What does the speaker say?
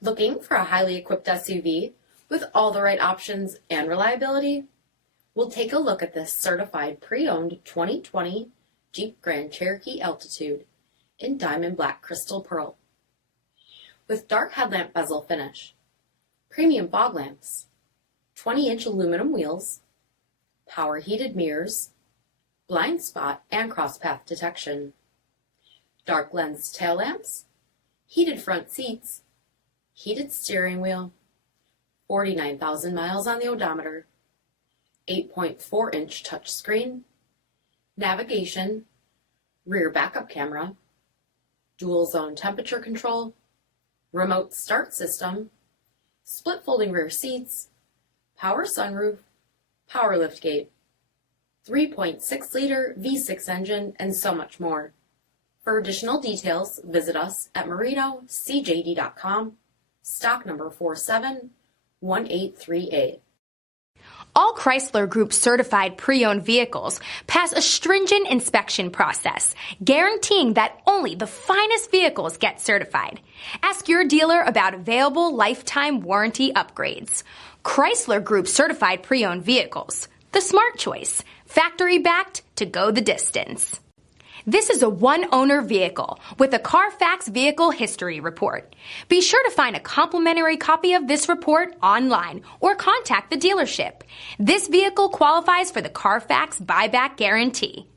Looking for a highly equipped SUV with all the right options and reliability? We'll take a look at this certified pre-owned 2020 Jeep Grand Cherokee Altitude in diamond black crystal pearl. With dark headlamp bezel finish, premium fog lamps, 20-inch aluminum wheels, power heated mirrors, blind spot and cross path detection, dark lens tail lamps, heated front seats, heated steering wheel, 49,000 miles on the odometer, 8.4-inch touchscreen, navigation, rear backup camera, dual zone temperature control, remote start system, split folding rear seats, power sunroof, power liftgate, 3.6-liter V6 engine, and so much more. For additional details, visit us at marinocjd.com, stock number 471838. All Chrysler Group certified pre-owned vehicles pass a stringent inspection process, guaranteeing that only the finest vehicles get certified. Ask your dealer about available lifetime warranty upgrades. Chrysler Group certified pre-owned vehicles, the smart choice, factory backed to go the distance. This is a one-owner vehicle with a CARFAX Vehicle History Report. Be sure to find a complimentary copy of this report online or contact the dealership. This vehicle qualifies for the CARFAX buyback guarantee.